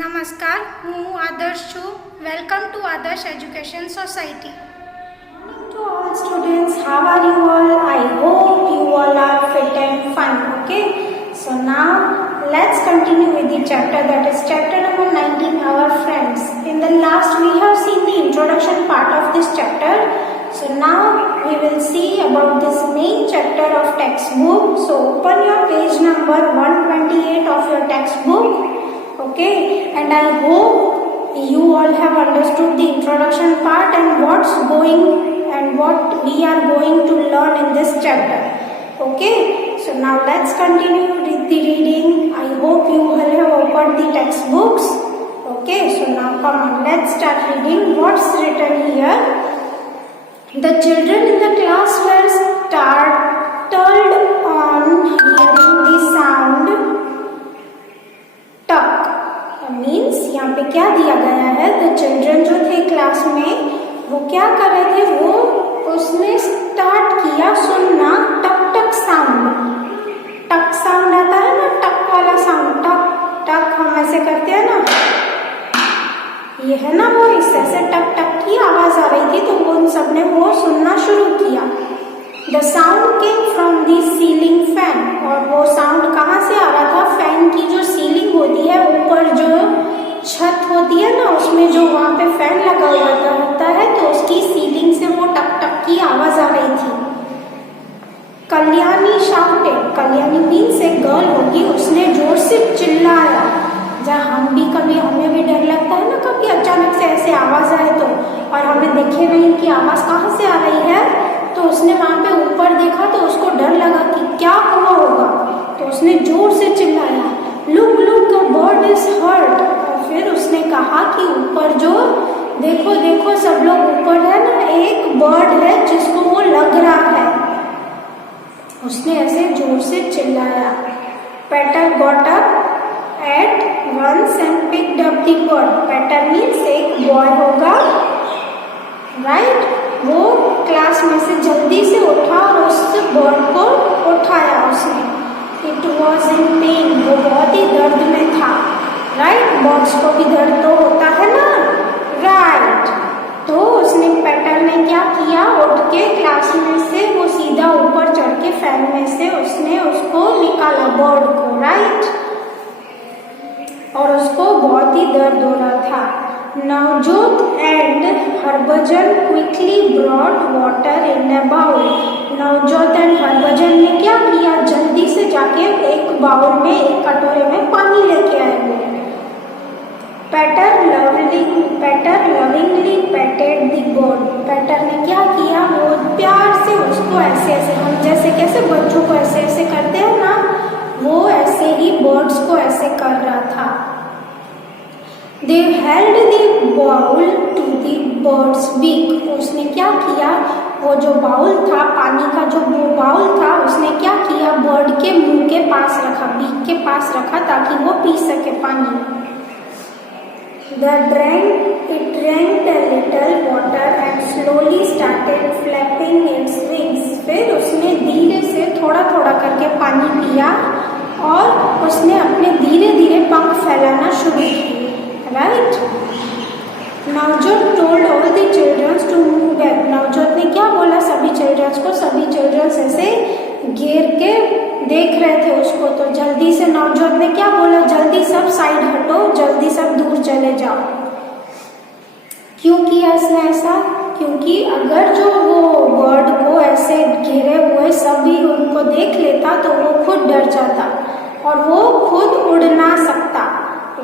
नमस्कार, હું આદર્શ છું. વેલકમ ટુ આદર્શ education society. To all students, how are you all? I hope you all are fit and fine. Okay, so now let's continue with the chapter, that is chapter number 19, our friends. In the last we have seen the introduction part of this chapter, so now we will see about this main chapter of textbook. So open your page number 128 of your textbook. Okay, and I hope you all have understood the introduction part and what we are going to learn in this chapter. Okay, so now let's continue with the reading. I hope you all have opened the textbooks. Okay, so now come on, let's start reading. What's written here? The children in the class were startled on hearing the sound tuck. Means यहाँ पे क्या दिया गया है, the children जो थे class में वो क्या कर रहे थे, वो उसने स्टार्ट किया सुनना टक टक साउंड. टक साउंड आता है ना, टक वाला साउंड, टक टक हम ऐसे करते हैं ना, ये है ना वो ऐसे टक टक की आवाज आ रही थी, तो वो उन सब ने वो सुनना शुरू किया. The sound came from the ceiling fan. और वो साउंड कहाँ से आ रहा था, फैन की जो सीलिंग होती है, ऊपर जो छत होती है ना, उसमें जो वहाँ पे फैन लगा हुआ होता है, तो उसकी सीलिंग से वो टक टक की आवाज आ रही थी. कल्याणी शाउटेड. कल्याणी मीन्स एक गर्ल होगी, उसने जोर से चिल्लाया. जहाँ हम भी कभी, हमें भी डर लगता है ना, कभी अचानक से ऐसे आवाज आए तो, और हमें देखे नहीं कि आवाज कहाँ से आ रही है, तो उसने वहां पे ऊपर देखा तो उसको डर लगा कि क्या हुआ होगा, तो उसने जोर से चिल्लाया, look look a bird is hurt. और फिर उसने कहा कि ऊपर जो देखो देखो सब लोग ऊपर है ना, एक बर्ड है जिसको वो लग रहा है. उसने ऐसे जोर से चिल्लाया. Peter got up at once and picked up the bird. Peter means एक बॉय होगा, राइट, वो क्लास में से जल्दी से उठा और उस बर्ड को उठाया उसने. It was in pen. वो बहुत ही दर्द में था, राइट. बर्ड्स को भी दर्द तो होता है ना, राइट. तो उसने, पेटर ने क्या किया, उठ के क्लास में से वो सीधा ऊपर चढ़ के फैन में से उसने उसको निकाला, बर्ड को, राइट. और उसको बहुत ही दर्द हो रहा था. Navjot and Harbhajan quickly brought water in a bowl. Navjot and Harbhajan ने क्या किया, जल्दी से जाके एक बाउल में, एक कटोरे में पानी लेके आए वो. पेटर लविंगली पेटेड द बर्ड. पेटर ने क्या किया, वो प्यार से उसको ऐसे ऐसे, हम जैसे कैसे बच्चों को ऐसे ऐसे करते हैं ना, वो ऐसे ही बर्ड्स को ऐसे कर रहा था. They held the bowl to the bird's beak. उसने क्या किया, वो जो बाउल था, पानी का जो वो बाउल था, उसने क्या किया, बर्ड के मुंह के पास रखा, बीक के पास रखा, ताकि वो पी सके पानी. It drank a little water and slowly started flapping its wings. फिर उसने धीरे से थोड़ा थोड़ा करके पानी पिया और उसने अपने धीरे धीरे पंख फैलाना शुरू किए, right. Navjot told all the childrens to move back. Navjot ने क्या बोला सभी चिल्ड्रंस को, सभी चिल्ड्रंस ऐसे घेर के देख रहे थे उसको, तो जल्दी से नवजोत ने क्या बोला, जल्दी सब साइड हटो, जल्दी सब दूर चले जाओ. क्यों किया इसने ऐसा, क्योंकि अगर जो वो बर्ड को ऐसे घेरे हुए सभी उनको देख लेता तो वो खुद डर जाता और वो खुद उड़ ना सकता,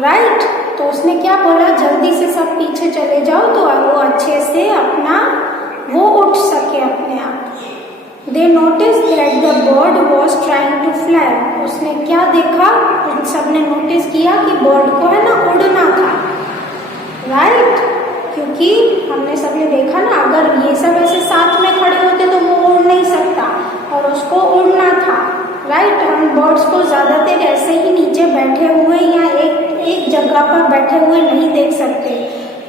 राइट. तो उसने क्या बोला, जल्दी से सब पीछे चले जाओ, तो वो अच्छे से अपना वो उठ सके अपने आप. They noticed that the bird was trying to fly. उसने क्या देखा, सबने नोटिस किया कि बर्ड को है ना उड़ना था, राइट. क्योंकि हमने सबने देखा ना, अगर ये सब ऐसे साथ में खड़े होते तो वो उड़ नहीं सकता और उसको उड़ना था, राइट. हम बर्ड्स को ज्यादातर ऐसे ही नीचे बैठे हुए या एक जगह पर बैठे हुए नहीं देख सकते,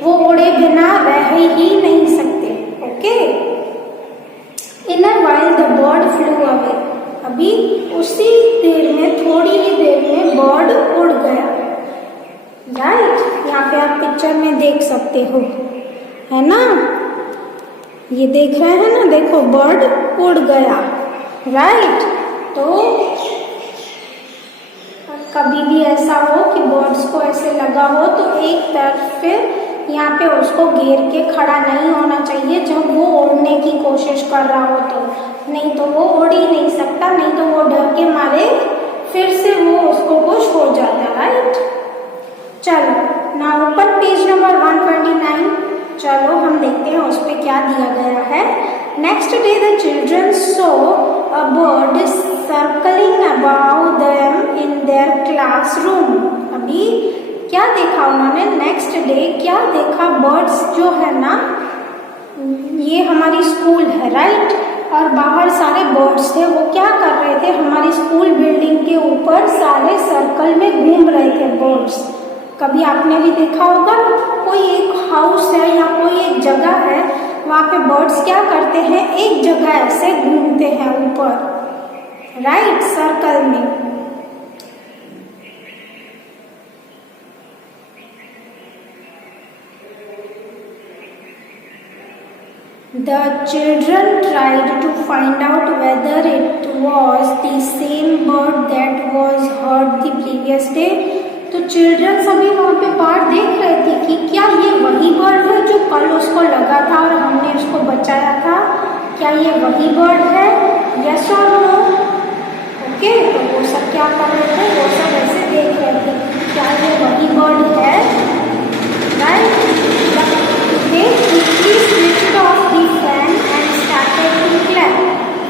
वो उड़े बिना रह ही नहीं सकते. Okay. In a while the bird flew away. अभी उसी देर में, थोड़ी ही देर में बर्ड उड़ गया. राइट। यहाँ पे आप पिक्चर में देख सकते हो, है ना, ये देख रहे हैं ना, देखो बर्ड उड़ गया। राइट। तो कभी भी ऐसा हो कि बर्ड्स को ऐसे लगा हो तो एक तरफ फिर यहाँ पे उसको घेर के खड़ा नहीं होना चाहिए जब वो उड़ने की कोशिश कर रहा हो, तो नहीं तो वो उड़ ही नहीं सकता, नहीं तो वो डर के मारे फिर से वो उसको कुछ हो जाता। राइट। चलो ना ओपन पेज नंबर 129। चलो हम देखते हैं उस पर क्या दिया गया है। Next day the children saw a bird circling about them in their classroom. अभी क्या देखा उन्होंने, नेक्स्ट डे क्या देखा, बर्ड्स जो है ना, ये हमारी स्कूल है। राइट। और बाहर सारे बर्ड्स थे, वो क्या कर रहे थे, हमारी स्कूल बिल्डिंग के ऊपर सारे सर्कल में घूम रहे थे बर्ड्स। कभी आपने भी देखा होगा, कोई एक हाउस है या कोई एक जगह है, वहाँ पे बर्ड्स क्या करते हैं, एक जगह ऐसे घूमते हैं ऊपर। राइट, सर्कल में। The children tried to find out whether it was the same bird that was heard the previous day. तो चिल्ड्रन सभी वहाँ पे बाहर देख रहे थे कि क्या ये वही बर्ड है जो कल उसको लगा था और हमने उसको बचाया था, क्या ये वही बर्ड है, यस और नो। ओके, तो वो सब क्या कर रहे थे, वो सब ऐसे देख रहे थे क्या ये वही बर्ड है। Right. They quickly switched off the fan and started to clap.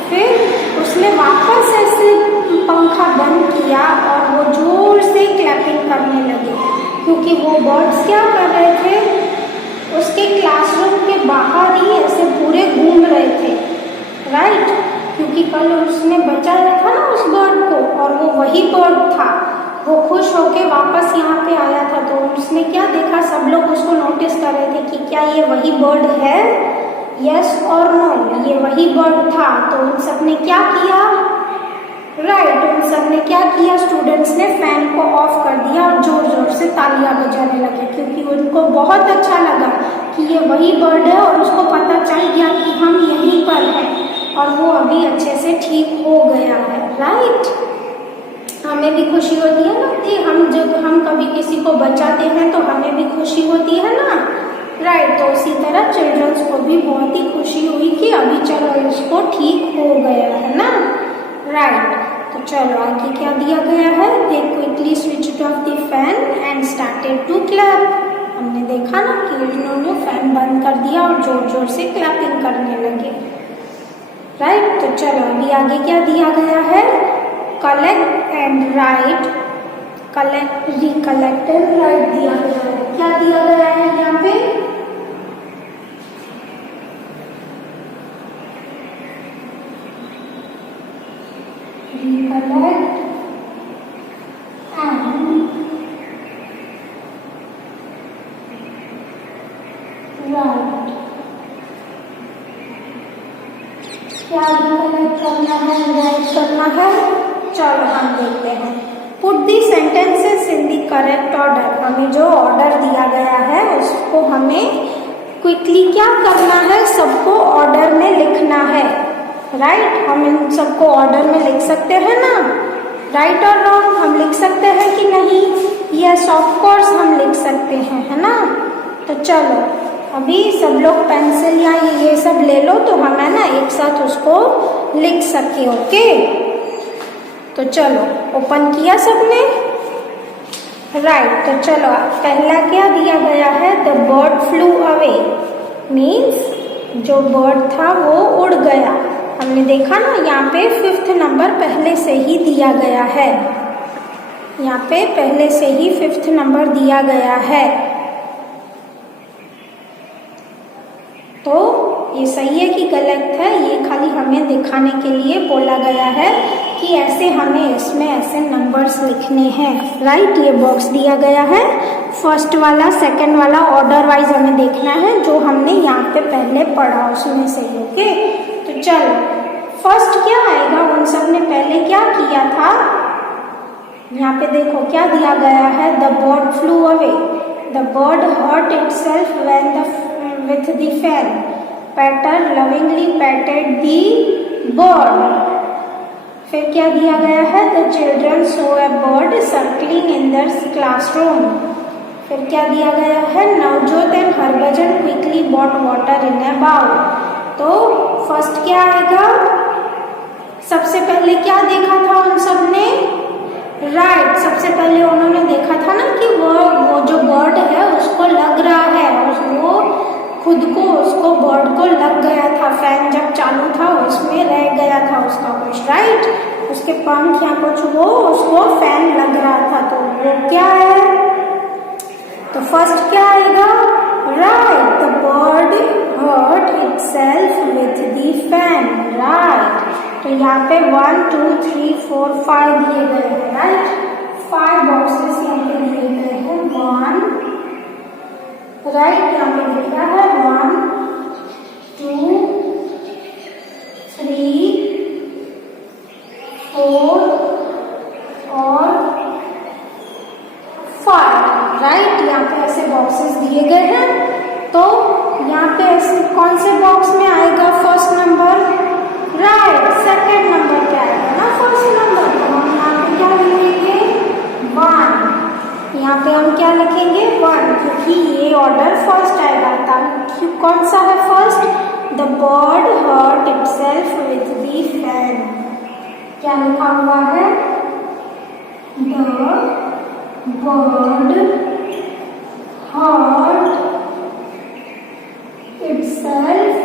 फिर उसने वापस ऐसे पंखा बंद किया और वो जोर से क्लैपिंग करने लगे, क्योंकि वो बर्ड्स क्या कर रहे थे, उसके क्लासरूम के बाहर ही ऐसे पूरे घूम रहे थे। राइट। क्योंकि कल उसने बचाया था ना उस बर्ड को और वो वही बर्ड था। वो खुश होके वापस यहाँ पे आया था, तो उसने क्या देखा, सब लोग उसको नोटिस कर रहे थे कि क्या ये वही बर्ड है, यस और नो, ये वही बर्ड था। तो उन सब ने क्या किया, राइट, उन सब ने क्या किया, स्टूडेंट्स ने फैन को ऑफ कर दिया और जोर जोर से तालियां बजाने लगे, क्योंकि उनको बहुत अच्छा लगा कि ये वही बर्ड है और उसको पता चल गया कि हम यहीं पर हैं और वो अभी अच्छे से ठीक हो गया है। राइट। हमें भी खुशी होती है ना कि हम जब हम कभी किसी को बचाते हैं तो हमें भी खुशी होती है ना। राइट। तो उसी तरह चिल्ड्रंस को भी बहुत ही खुशी हुई कि अभी चलो इसको ठीक हो गया है ना। राइट। तो चलो आगे क्या दिया गया है, they quickly switched off the fan and started to clap. हमने देखा ना कि उन्होंने फैन बंद कर दिया और जोर जोर से क्लैपिंग करने लगे। राइट। तो चलो अभी आगे क्या दिया गया है, collect and right, collect, recollect and right दिया गया है। क्या दिया गया है यहाँ पे, रिकलेक्ट एंड राइट। क्या रिकलेक्ट करना है, राइट करना है। चलो हम देखते हैं। Put the sentences in the correct order. हमें जो ऑर्डर दिया गया है उसको हमें क्विकली क्या करना है, सबको ऑर्डर में लिखना है। राइट। हम इन सबको ऑर्डर में लिख सकते हैं ना, राइट और रॉन्ग हम लिख सकते हैं कि नहीं, यस ऑफ कोर्स हम लिख सकते हैं, है ना। तो चलो अभी सब लोग पेंसिल या ये सब ले लो तो हमें ना एक साथ उसको लिख सके। ओके, तो चलो ओपन किया सबने, राइट। तो चलो पहला क्या दिया गया है, the bird flew away, means जो बर्ड था वो उड़ गया। हमने देखा ना यहाँ पे 5th नंबर पहले से ही दिया गया है, यहाँ पे पहले से ही 5th नंबर दिया गया है। तो ये सही है कि गलत है, ये खाली हमें दिखाने के लिए बोला गया है कि ऐसे हमें इसमें ऐसे नंबर्स लिखने हैं। राइट। ये बॉक्स दिया गया है, फर्स्ट वाला सेकंड वाला ऑर्डर वाइज हमें देखना है जो हमने यहाँ पे पहले पढ़ा उसमें से। ओके, तो चलो फर्स्ट क्या आएगा, उन सब ने पहले क्या किया था, यहाँ पे देखो क्या दिया गया है, the bird flew away, the bird hurt itself when with the fan, Peter lovingly patted the bird. फिर क्या दिया गया है, the children saw a bird circling in their classroom. फिर क्या दिया गया है, Navjot and Harbhajan quickly bought water in a bowl. तो फर्स्ट क्या आएगा, सबसे पहले क्या देखा था उन सब ने, राइट, सबसे पहले उन्होंने देखा था ना कि वो जो बर्ड है उसको लग रहा है, वो खुद को उसको बर्ड को लग गया था, फैन जब चालू था उसमें रह गया था उसका कुछ, राइट, उसके पंख या कुछ वो उसको फैन लग रहा था, तो वो क्या है, तो फर्स्ट क्या आएगा, right, the bird hurt itself with the fan, right. तो यहाँ पे 1 2 3 4 5 दिए गए हैं, राइट, 5 बॉक्सेस यहाँ पे दिए गए हैं, 1, राइट, यहाँ पे लिखा है 1 2 3 4 और 5, राइट, यहाँ पे ऐसे बॉक्सेस दिए गए हैं। तो यहाँ पे ऐसे कौन से बॉक्स में आएगा first number, right, second number क्या आएगा ना फर्स्ट नंबर, तो हम यहाँ पे क्या लिखेंगे 1, यहाँ पे हम क्या लिखेंगे 1, क्योंकि ये ऑर्डर फर्स्ट आएगा, ताकि कौन सा है first, the bird hurt itself with the fan, क्या लिखा हुआ है, the bird hurt itself,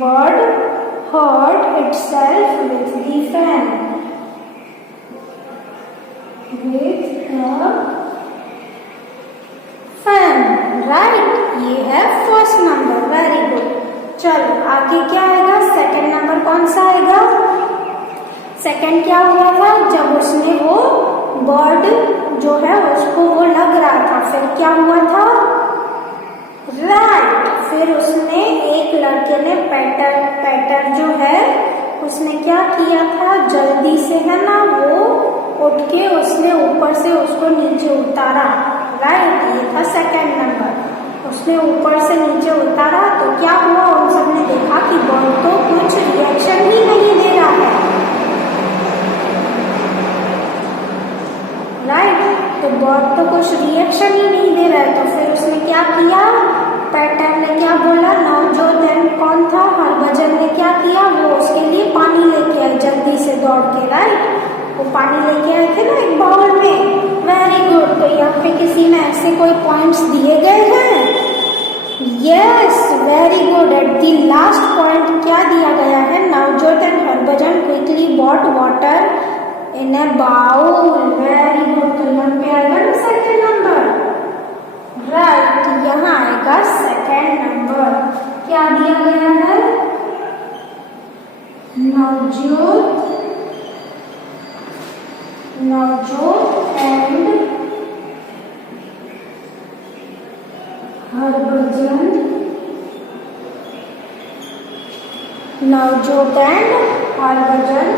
bird hurt itself with the fan, with the fan, right, ये है फर्स्ट नंबर, वेरी गुड। चलो आगे क्या आएगा, सेकंड नंबर कौन सा आएगा, सेकंड क्या हुआ था, जब उसने वो बर्ड जो है उसको वो लग रहा था, फिर क्या हुआ था, राइट, फिर उसने एक लड़के ने पैटर जो है उसने क्या किया था, जल्दी से है ना वो उठ के उसने ऊपर से उसको नीचे उतारा, राइट, ये था सेकंड नंबर, उसने ऊपर से नीचे उतारा, तो क्या हुआ, उन सब ने देखा कि बर्ड तो कुछ रिएक्शन ही नहीं दे रहा है, राइट, तो बर्ड तो कुछ रिएक्शन ही नहीं दे रहा है, तो फिर उसने क्या किया, पैटर ने क्या बोला, नवजोत एंड कौन था, हरभजन ने क्या किया, वो उसके लिए पानी लेके आए जल्दी से दौड़ के, राइट, वो पानी लेके आए थे ना एक बाउल में, वेरी गुड। तो यहाँ पे किसी में ऐसे कोई पॉइंट्स दिए गए हैं, yes, very good. At the last point क्या दिया गया है, Navjot and Harbhajan quickly bought water in a bowl, very good. तो यहाँ पे आएगा ना सेकंड नंबर, राइट, यहाँ आएगा सेकंड नंबर, क्या दिया गया है, Navjot and Harbhajan, Navjot and Harbhajan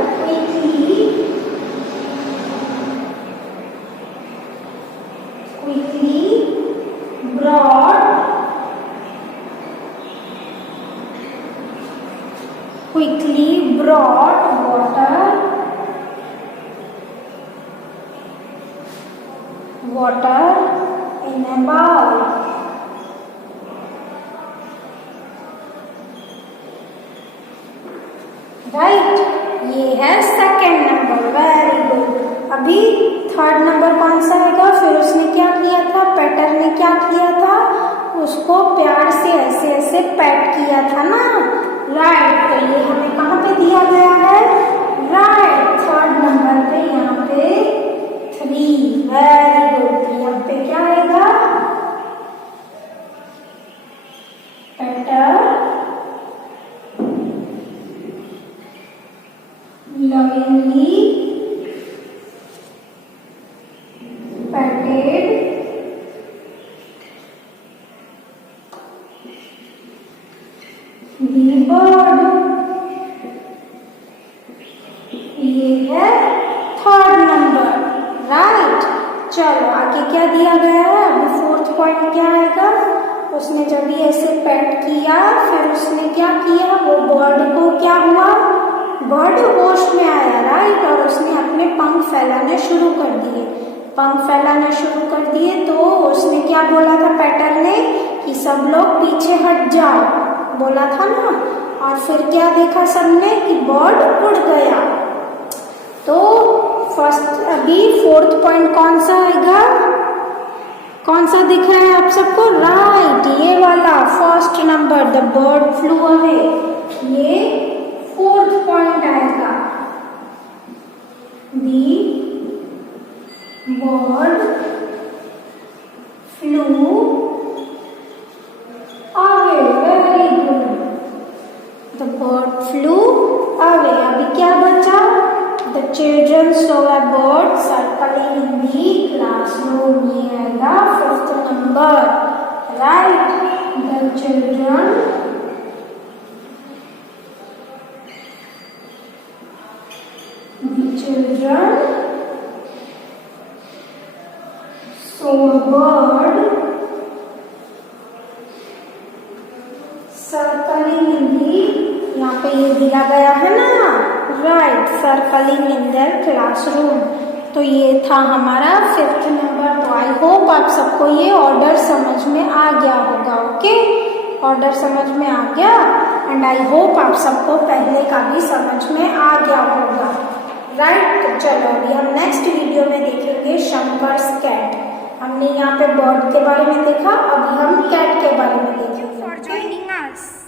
quickly brought water in a bowl, right, ये है सेकंड नंबर, वेरी गुड। अभी थर्ड नंबर कौन सा आएगा, फिर उसने क्या किया था, पैटर ने क्या किया था, उसको प्यार से ऐसे ऐसे पैट किया था ना, राइट, तो ये हमें कहाँ पे दिया गया है, राइट, थर्ड नंबर पे, यहाँ पे 3, वेरी गुड। यहाँ पे क्या आएगा, पैटर lovingly patted the bird, ये है आगे क्या दिया गया है, अभी फोर्थ पॉइंट क्या आएगा, उसने जब भी ऐसे पेट किया फिर उसने क्या किया, वो बर्ड को क्या हुआ, बर्ड होश में आया, राइट, और उसने अपने पंख फैलाने शुरू कर दिए, पंख फैलाना शुरू कर दिए। तो उसने क्या बोला था पेटर ने कि सब लोग पीछे हट जाओ, बोला था ना, और फिर क्या देखा सबने कि बर्ड उड़ गया। तो फर्स्ट अभी फोर्थ पॉइंट कौन सा आएगा, कौन सा दिख रहा है आप सबको, राइट, ये वाला first number, the bird flew away, ये फोर्थ पॉइंट आएगा, the bird flew away, very good, the bird flew away. अभी क्या बचा, the children saw a bird circling in the classroom, ये आएगा fifth number, right, the children saw a bird circling in the, यहाँ पे ये दिया गया है ना, right, circling in their classroom. तो ये था हमारा फिफ्थ नंबर। तो आई होप आप सबको ये ऑर्डर समझ में आ गया होगा, ओके, ऑर्डर समझ में आ गया, एंड आई होप आप सबको पहले का भी समझ में आ गया होगा, राइट। तो चलो अभी हम नेक्स्ट वीडियो में देखेंगे शंकर्स कैट। हमने यहाँ पे बर्ड के बारे में देखा, अभी हम कैट के बारे में देखेंगे। for joining us.